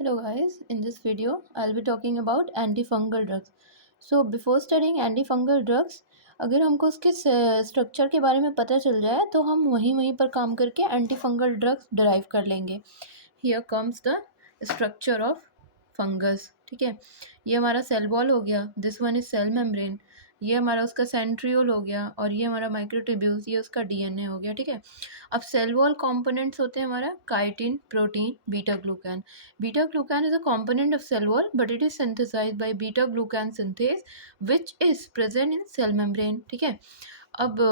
Hello guys, in this video I'll be talking about antifungal drugs. So before studying antifungal drugs, अगर हमको उसके structure के बारे में पता चल जाए तो हम वहीं पर काम करके एंटीफंगल ड्रग्स डराइव कर लेंगे. Here comes the structure of fungus. ठीक है, ये हमारा सेल वॉल हो गया, this one is cell membrane, ये हमारा उसका सेंट्रियोल हो गया और ये हमारा माइक्रोट्यूब्यूल्स, ये उसका डीएनए हो गया. ठीक है, अब सेल वॉल कंपोनेंट्स होते हैं हमारा chitin, protein, beta glucan. Beta glucan is a component of cell wall, but it is synthesized by beta glucan synthase, which is present in cell membrane. ठीक है, अब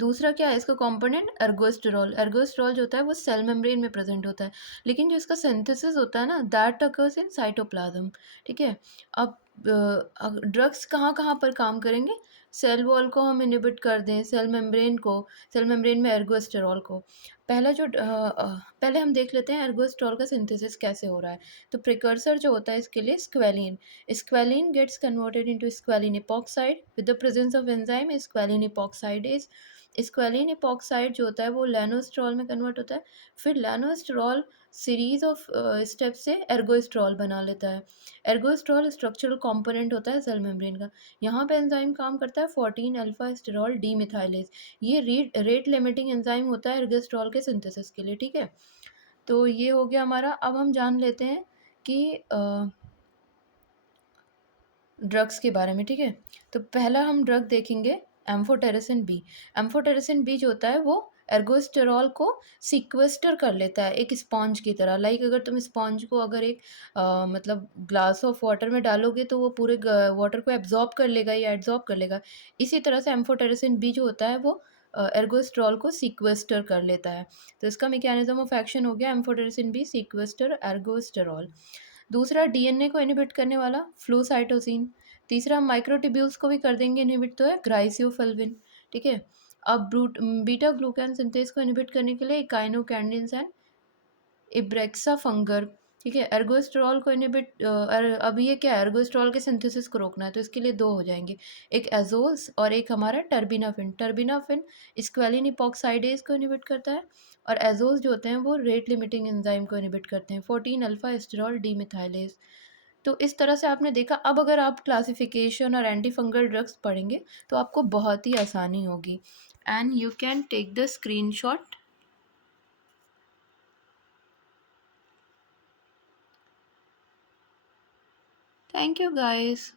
दूसरा क्या है इसका कंपोनेंट, एर्गोस्टेरॉल. एर्गोस्टेरॉल जो होता है वो सेल मेम्ब्रेन में प्रेजेंट होता है, लेकिन जो इसका सिंथेसिस होता है ना, दैट अकर्स इन साइटोप्लाज्म. ठीक है, अब ड्रग्स कहाँ कहाँ पर काम करेंगे. सेल वॉल को हम इनिबिट कर दें, सेल मेम्ब्रेन को, सेल मेम्ब्रेन में एर्गोस्टेरॉल को. पहले हम देख लेते हैं एर्गोस्टेरॉल का सिंथेसिस कैसे हो रहा है. तो प्रिकर्सर जो होता है इसके लिए squalene. Squalene gets converted into squalene epoxide with the presence of enzyme squalene epoxidase. Squalene epoxide जो होता है वो लैनोस्टेरॉल में कन्वर्ट होता है, फिर लैनोस्टेरॉल सीरीज ऑफ स्टेप से एर्गोस्टेरॉल बना लेता है. एर्गोस्टेरॉल स्ट्रक्चरल कंपोनेंट होता है सेल मेम्ब्रेन का. यहाँ पे एंजाइम काम करता है 14 अल्फा स्टेरॉल डीमिथाइलेज. ये रेट लिमिटिंग एंजाइम होता है एर्गोस्टेरॉल के सिंथेसिस के लिए. ठीक है, तो ये हो गया हमारा. अब हम जान लेते हैं कि ड्रग्स के बारे में. ठीक है, तो पहला हम ड्रग देखेंगे एम्फोटेरिसिन बी. एम्फोटेरिसिन बी जो होता है वो एर्गोस्टेरॉल को सिक्वेस्टर कर लेता है एक स्पॉन्ज की तरह. लाइक अगर तुम स्पॉन्ज को अगर एक मतलब ग्लास ऑफ वाटर में डालोगे तो वो पूरे वाटर को एब्जॉर्ब कर लेगा या एब्जॉर्ब कर लेगा. इसी तरह से एम्फोटेरिसिन बी जो होता है वो एर्गोस्टेरॉल को सिक्वेस्टर कर लेता है. तो इसका मैकेनिज्म ऑफ एक्शन हो गया एम्फोटेरिसिन बी सिक्वेस्टर एर्गोस्टेरॉल. दूसरा डीएनए को इनहिबिट करने वाला फ्लूसाइटोसिन. तीसरा हम माइक्रोट्यूब्यूल्स को भी कर देंगे इनहिबिट, तो है ग्राइसियोफल्विन. ठीक है, अब बीटा ग्लूकैन सिंथेस को इनहिबिट करने के लिए काइनोकैंडिन्स एंड इब्रेक्सा फंगर. ठीक है, एर्गोस्टेरॉल को इनहिबिट, अब ये क्या है, एर्गोस्टेरॉल के सिंथेसिस को रोकना है तो इसके लिए दो हो जाएंगे, एक एजोल्स और एक हमारा टर्बिनाफिन. टर्बिनाफिन स्क्वेलिन इपॉक्साइडेज को इनहिबिट करता है और एजोल्स जो होते हैं वो रेट लिमिटिंग एंजाइम को इनहिबिट करते हैं 14 अल्फा स्टेरॉल डीमिथाइलेज. तो इस तरह से आपने देखा. अब अगर आप क्लासिफिकेशन और एंटी फंगल ड्रग्स पढ़ेंगे तो आपको बहुत ही आसानी होगी. And you can take the screenshot. Thank you guys.